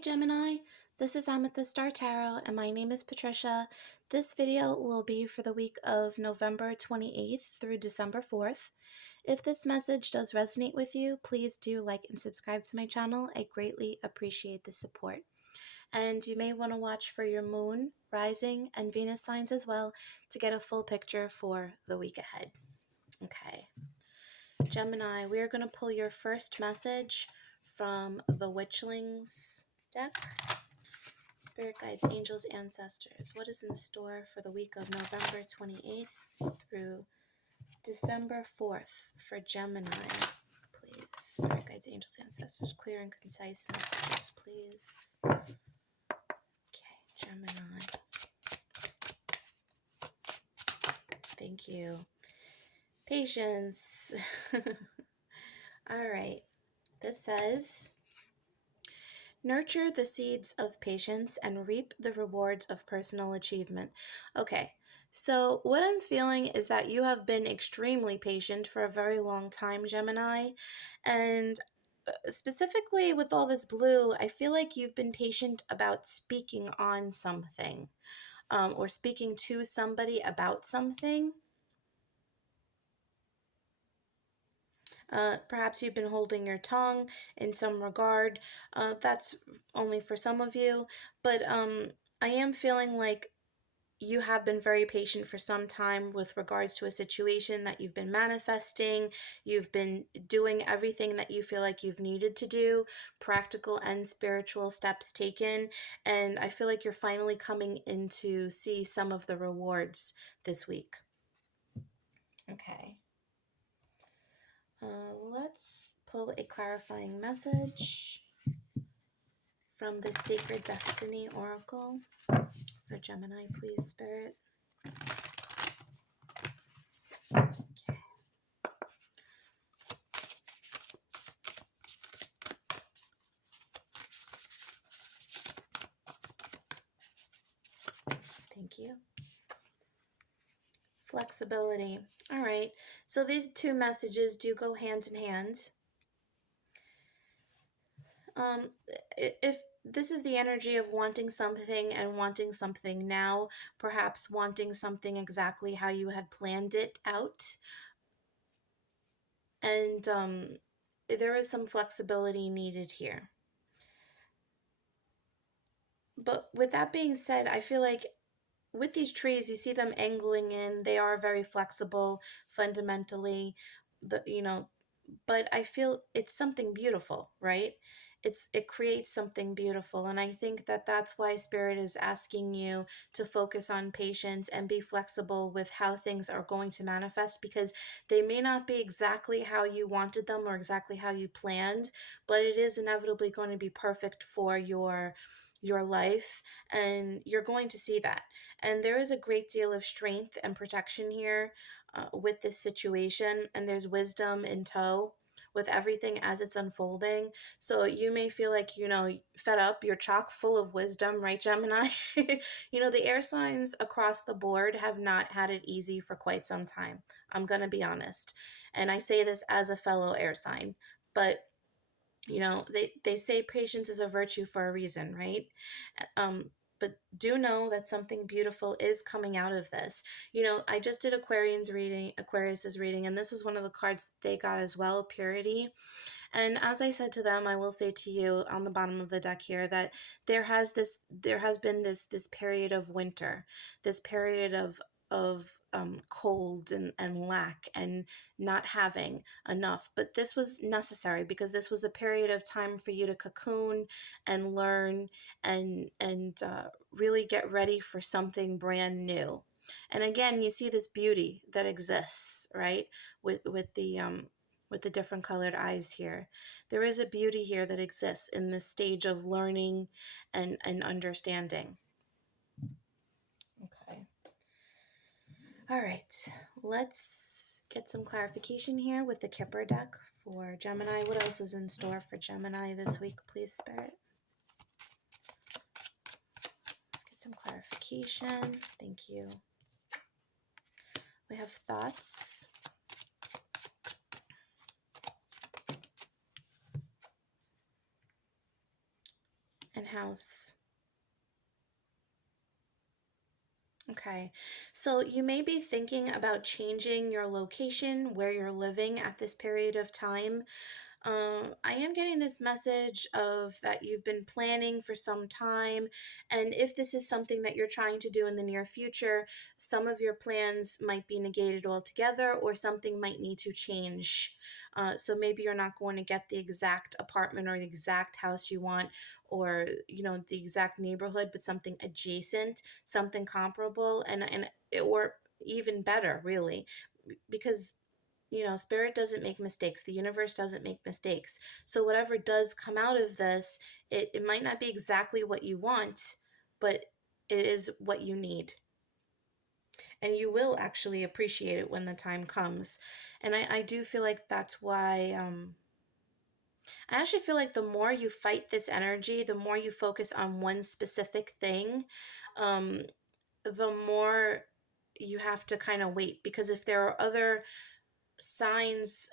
Hi Gemini, this is Amethyst Star Tarot and my name is Patricia. This video will be for the week of November 28th through December 4th. If this message does resonate with you, please do like and subscribe to my channel. I greatly appreciate the support. And you may want to watch for your moon, rising, and Venus signs as well to get a full picture for the week ahead. Okay, Gemini, we are going to pull your first message from the Witchlings deck. Spirit guides, angels, ancestors. What is in store for the week of November 28th through December 4th for Gemini? Please, spirit guides, angels, ancestors, clear and concise messages, please. Okay, Gemini. Thank you. Patience. All right. This says, nurture the seeds of patience and reap the rewards of personal achievement. Okay, so what I'm feeling is that you have been extremely patient for a very long time, Gemini. And specifically with all this blue, I feel like you've been patient about speaking on something or speaking to somebody about something. Perhaps you've been holding your tongue in some regard. That's only for some of you, but I am feeling like you have been very patient for some time with regards to a situation that you've been manifesting. You've been doing everything that you feel like you've needed to do, practical and spiritual steps taken, and I feel like you're finally coming in to see some of the rewards this week. Okay. Let's pull a clarifying message from the Sacred Destiny Oracle for Gemini, please, Spirit. Okay. Thank you. Flexibility. All right. So these two messages do go hand in hand. If this is the energy of wanting something and wanting something now, perhaps wanting something exactly how you had planned it out. And there is some flexibility needed here. But with that being said, I feel like with these trees, you see them angling in. They are very flexible fundamentally, but I feel it's something beautiful, right? It creates something beautiful, and I think that that's why Spirit is asking you to focus on patience and be flexible with how things are going to manifest, because they may not be exactly how you wanted them or exactly how you planned, but it is inevitably going to be perfect for your life, and you're going to see that. And there is a great deal of strength and protection here with this situation, and there's wisdom in tow with everything as it's unfolding. So you may feel like, fed up, you're chock full of wisdom, right, Gemini? The air signs across the board have not had it easy for quite some time. I'm going to be honest. And I say this as a fellow air sign, but they say patience is a virtue for a reason, right? But do know that something beautiful is coming out of this. I just did Aquarius's reading, and this was one of the cards they got as well, purity. And as I said to them, I will say to you on the bottom of the deck here that there has been this period of winter, this period of cold and lack and not having enough. But this was necessary because this was a period of time for you to cocoon and learn and really get ready for something brand new. And again, you see this beauty that exists, right? With the different colored eyes here. There is a beauty here that exists in this stage of learning and understanding. Okay. All right, let's get some clarification here with the Kipper deck for Gemini. What else is in store for Gemini this week, please, Spirit? Let's get some clarification. Thank you. We have thoughts. and house. Okay. So you may be thinking about changing your location where you're living at this period of time. I am getting this message of that you've been planning for some time, and if this is something that you're trying to do in the near future, some of your plans might be negated altogether, or something might need to change. So maybe you're not going to get the exact apartment or the exact house you want, or the exact neighborhood, but something adjacent, something comparable, and or even better, really, because spirit doesn't make mistakes, the universe doesn't make mistakes. So whatever does come out of this, it might not be exactly what you want, but it is what you need, and you will actually appreciate it when the time comes. And I do feel like that's why I actually feel like the more you fight this energy, the more you focus on one specific thing, um the more you have to kind of wait, because if there are other signs,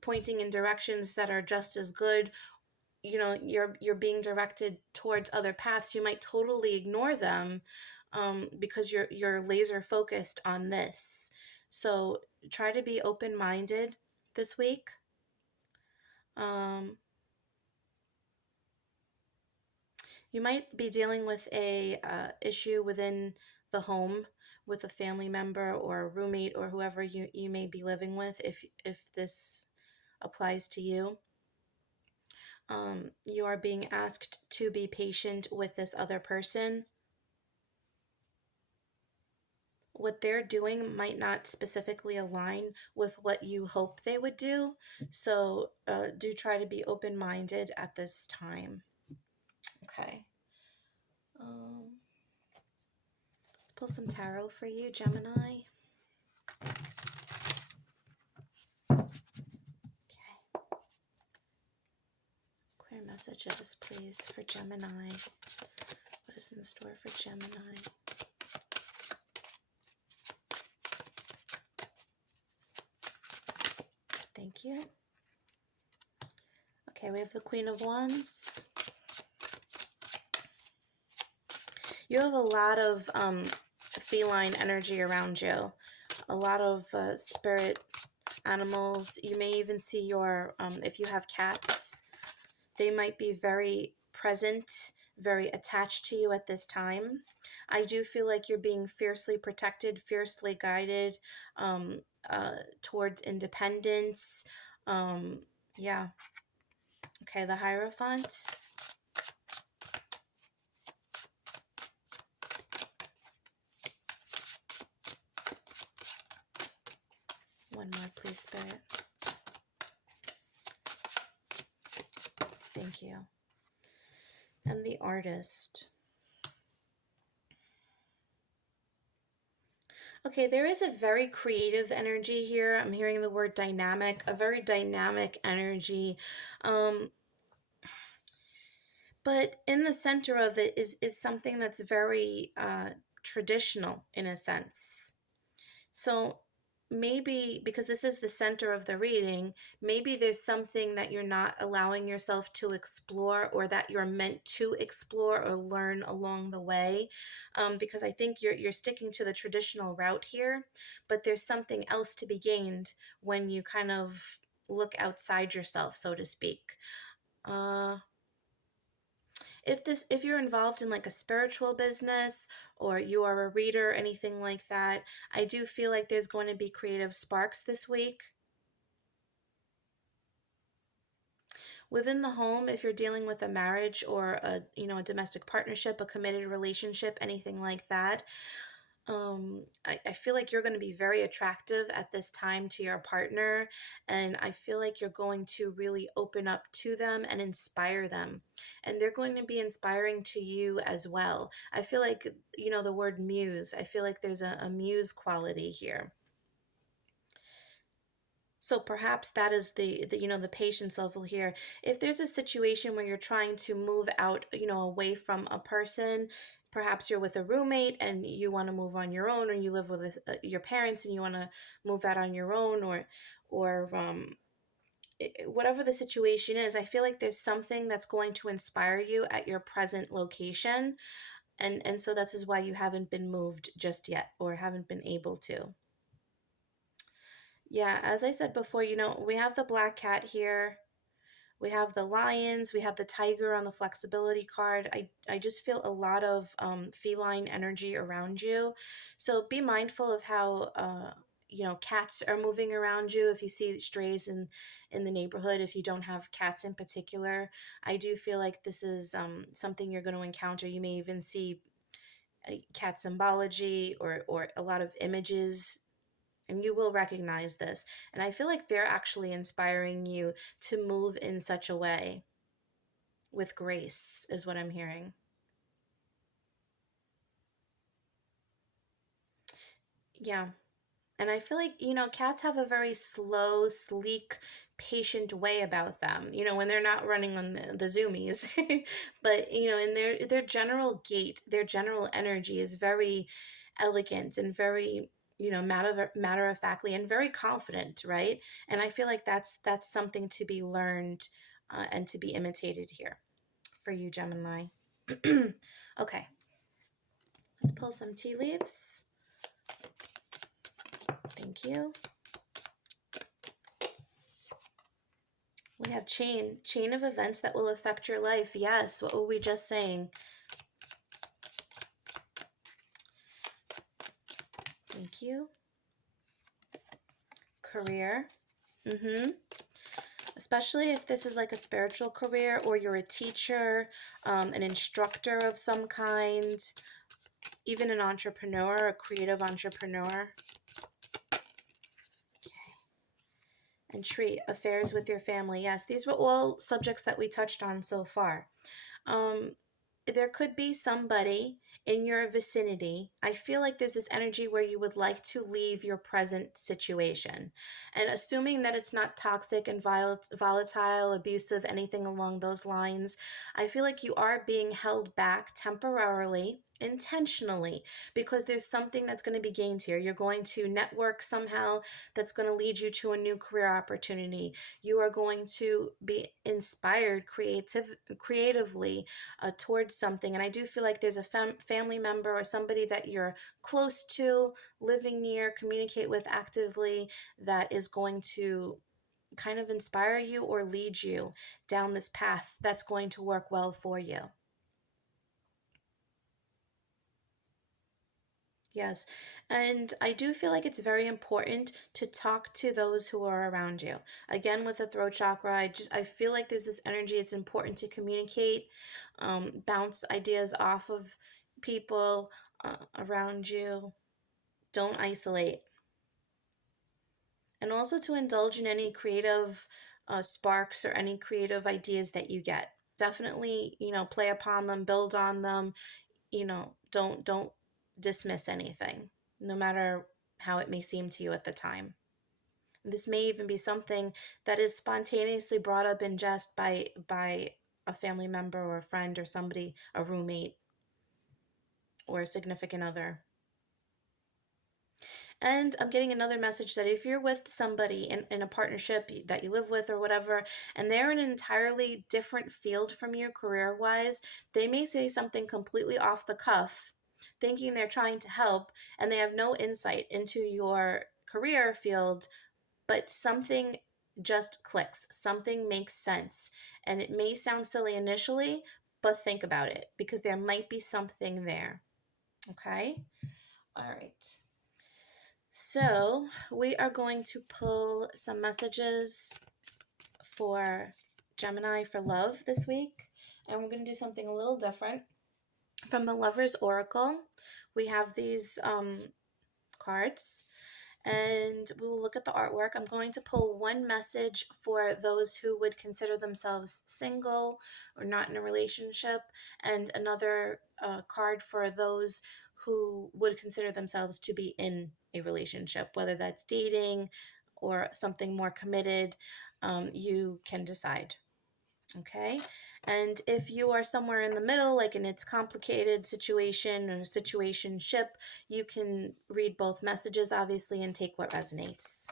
pointing in directions that are just as good, you're being directed towards other paths, you might totally ignore them, because you're laser focused on this. So try to be open-minded this week. um, you might be dealing with a issue within the home with a family member or a roommate or whoever you may be living with, if this applies to you. You are being asked to be patient with this other person. What they're doing might not specifically align with what you hope they would do. So do try to be open minded at this time. Okay. Um, let's pull some tarot for you, Gemini. Okay. Clear messages, please, for Gemini. What is in store for Gemini? Thank you. Okay, we have the Queen of Wands. You have a lot of feline energy around you, a lot of spirit animals. You may even see if you have cats, they might be very present, very attached to you at this time. I do feel like you're being fiercely protected, fiercely guided, um, towards independence. Um, yeah. Okay, the Hierophant. One more, please, Spirit. Thank you. And the Artist. Okay, there is a very creative energy here. I'm hearing the word dynamic, a very dynamic energy. Um, but in the center of it is something that's very traditional in a sense. So maybe because this is the center of the reading, maybe there's something that you're not allowing yourself to explore, or that you're meant to explore or learn along the way. Because I think you're sticking to the traditional route here, but there's something else to be gained when you kind of look outside yourself, so to speak. Uh, if you're involved in like a spiritual business, or you are a reader, anything like that, I do feel like there's going to be creative sparks this week. Within the home, if you're dealing with a marriage or a domestic partnership, a committed relationship, anything like that, I feel like you're going to be very attractive at this time to your partner, and I feel like you're going to really open up to them and inspire them, and they're going to be inspiring to you as well. I feel like, the word muse, I feel like there's a muse quality here. So perhaps that is the patience level here. If there's a situation where you're trying to move out, away from a person, perhaps you're with a roommate and you want to move on your own, or you live with your parents and you want to move out on your own, or whatever the situation is, I feel like there's something that's going to inspire you at your present location. And so this is why you haven't been moved just yet, or haven't been able to. Yeah, as I said before, we have the black cat here. We have the lions, we have the tiger on the flexibility card. I just feel a lot of feline energy around you. So be mindful of how cats are moving around you. If you see strays in the neighborhood, if you don't have cats in particular, I do feel like this is something you're going to encounter. You may even see cat symbology, or a lot of images, and you will recognize this. And I feel like they're actually inspiring you to move in such a way with grace, is what I'm hearing. Yeah. And I feel like, cats have a very slow, sleek, patient way about them, when they're not running on the zoomies. But, in their general gait, their general energy is very elegant and very, matter of factly, and very confident, right? And I feel like that's something to be learned, and to be imitated here for you, Gemini. Okay, let's pull some tea leaves. Thank you. We have chain of events that will affect your life. Yes, what were we just saying? Thank you. Career. Mm-hmm. Especially if this is like a spiritual career, or you're a teacher, an instructor of some kind, even an entrepreneur, a creative entrepreneur. And tree, affairs with your family. Yes, these were all subjects that we touched on so far. Um, there could be somebody in your vicinity. I feel like there's this energy where you would like to leave your present situation. And assuming that it's not toxic and volatile, abusive, anything along those lines, I feel like you are being held back temporarily, intentionally, because there's something that's going to be gained here. You're going to network somehow that's going to lead you to a new career opportunity. You are going to be inspired creatively, towards something. And I do feel like there's a family member or somebody that you're close to, living near, communicate with actively, that is going to kind of inspire you or lead you down this path that's going to work well for you. Yes. And I do feel like it's very important to talk to those who are around you. Again, with the throat chakra, I feel like there's this energy. It's important to communicate, bounce ideas off of people around you. Don't isolate. And also to indulge in any creative sparks or any creative ideas that you get. Definitely, play upon them, build on them. Don't dismiss anything, no matter how it may seem to you at the time. This may even be something that is spontaneously brought up in jest by a family member or a friend or somebody, a roommate or a significant other. And I'm getting another message that if you're with somebody in a partnership that you live with or whatever, and they're in an entirely different field from you career wise, they may say something completely off the cuff, thinking they're trying to help, and they have no insight into your career field, but something just clicks. Something makes sense. And it may sound silly initially, but think about it, because there might be something there. Okay? All right. So we are going to pull some messages for Gemini for love this week. And we're going to do something a little different. From the Lover's Oracle, we have these cards, and we'll look at the artwork. I'm going to pull one message for those who would consider themselves single or not in a relationship, and another card for those who would consider themselves to be in a relationship, whether that's dating or something more committed. You can decide. Okay. And if you are somewhere in the middle, like in its complicated situation or situationship, you can read both messages, obviously, and take what resonates.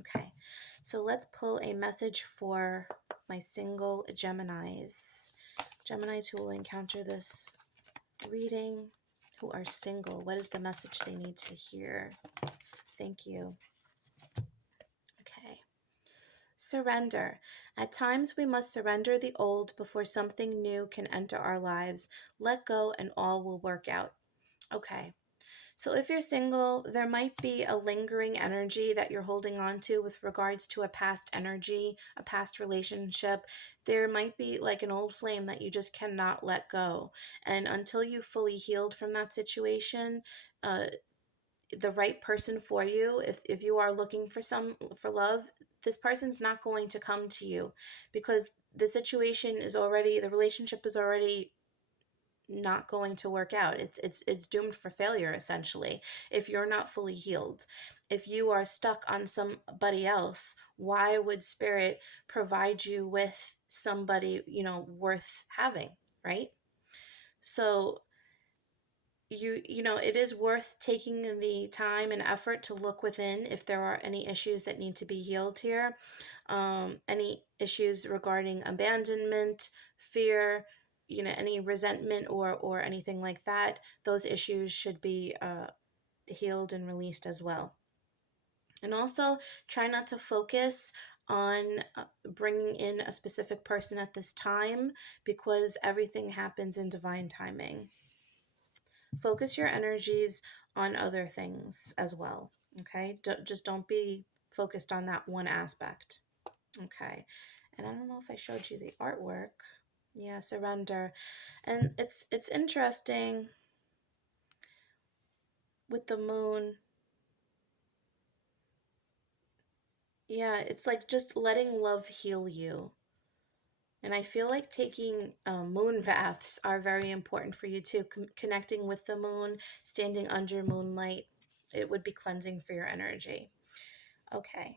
Okay. So let's pull a message for my single Geminis. Geminis who will encounter this reading, who are single. What is the message they need to hear? Thank you. Okay. Surrender. At times we must surrender the old before something new can enter our lives. Let go and all will work out. Okay. So if you're single, there might be a lingering energy that you're holding on to with regards to a past energy, a past relationship. There might be like an old flame that you just cannot let go. And until you've fully healed from that situation, the right person for you, if you are looking for love, this person's not going to come to you because the relationship is already not going to work out. It's doomed for failure essentially if you're not fully healed. If you are stuck on somebody else, why would spirit provide you with somebody, worth having, right? So it is worth taking the time and effort to look within if there are any issues that need to be healed here. Any issues regarding abandonment, fear, any resentment or anything like that, those issues should be healed and released as well. And also try not to focus on bringing in a specific person at this time because everything happens in divine timing. Focus your energies on other things as well. Okay. Just don't be focused on that one aspect. Okay. And I don't know if I showed you the artwork. Yeah, surrender. And it's interesting with the moon. Yeah, it's like just letting love heal you. And I feel like taking moon baths are very important for you too. Connecting with the moon, standing under moonlight, it would be cleansing for your energy. Okay,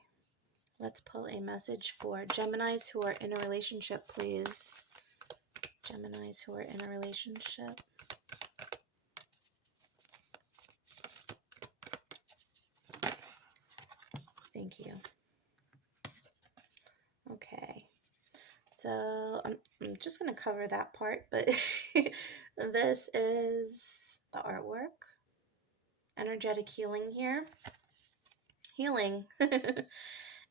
let's pull a message for Geminis who are in a relationship, please. Geminis who are in a relationship. Thank you. Okay. So I'm just going to cover that part, but this is the artwork. Energetic healing here. Healing.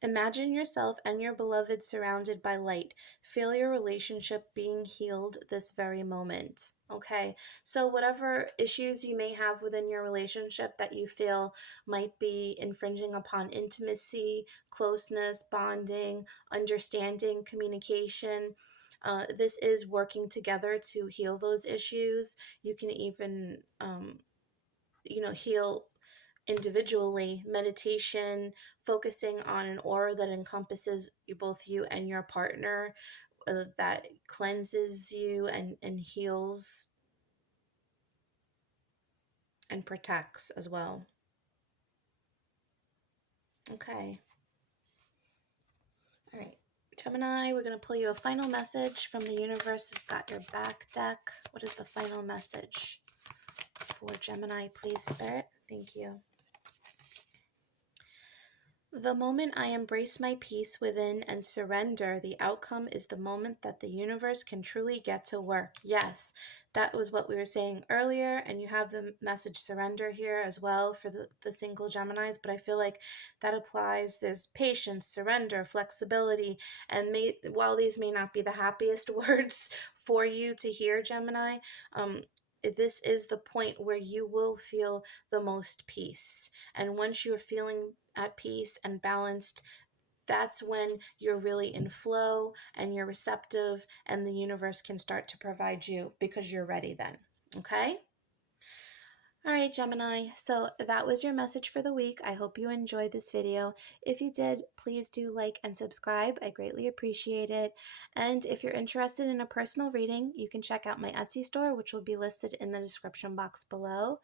Imagine yourself and your beloved surrounded by light. Feel your relationship being healed this very moment. Okay, so whatever issues you may have within your relationship that you feel might be infringing upon intimacy, closeness, bonding, understanding, communication, this is working together to heal those issues. You can even, heal individually. Meditation, focusing on an aura that encompasses both you and your partner, that cleanses you and heals and protects as well. Okay. All right. Gemini, we're going to pull you a final message from the universe. It's got your back deck. What is the final message for Gemini, please, Spirit? Thank you. The moment I embrace my peace within and surrender, the outcome is the moment that the universe can truly get to work. Yes, that was what we were saying earlier, and you have the message surrender here as well for the single Geminis, but I feel like that applies. There's patience, surrender, flexibility, and while these may not be the happiest words for you to hear, Gemini, this is the point where you will feel the most peace. And once you're feeling at peace and balanced, that's when you're really in flow and you're receptive, and the universe can start to provide you because you're ready then. Okay? All right, Gemini, so that was your message for the week. I hope you enjoyed this video. If you did, please do like and subscribe. I greatly appreciate it. And if you're interested in a personal reading, you can check out my Etsy store, which will be listed in the description box below.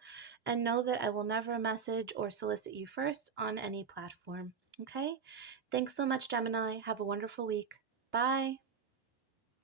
And know that I will never message or solicit you first on any platform. Okay? Thanks so much, Gemini. Have a wonderful week. Bye.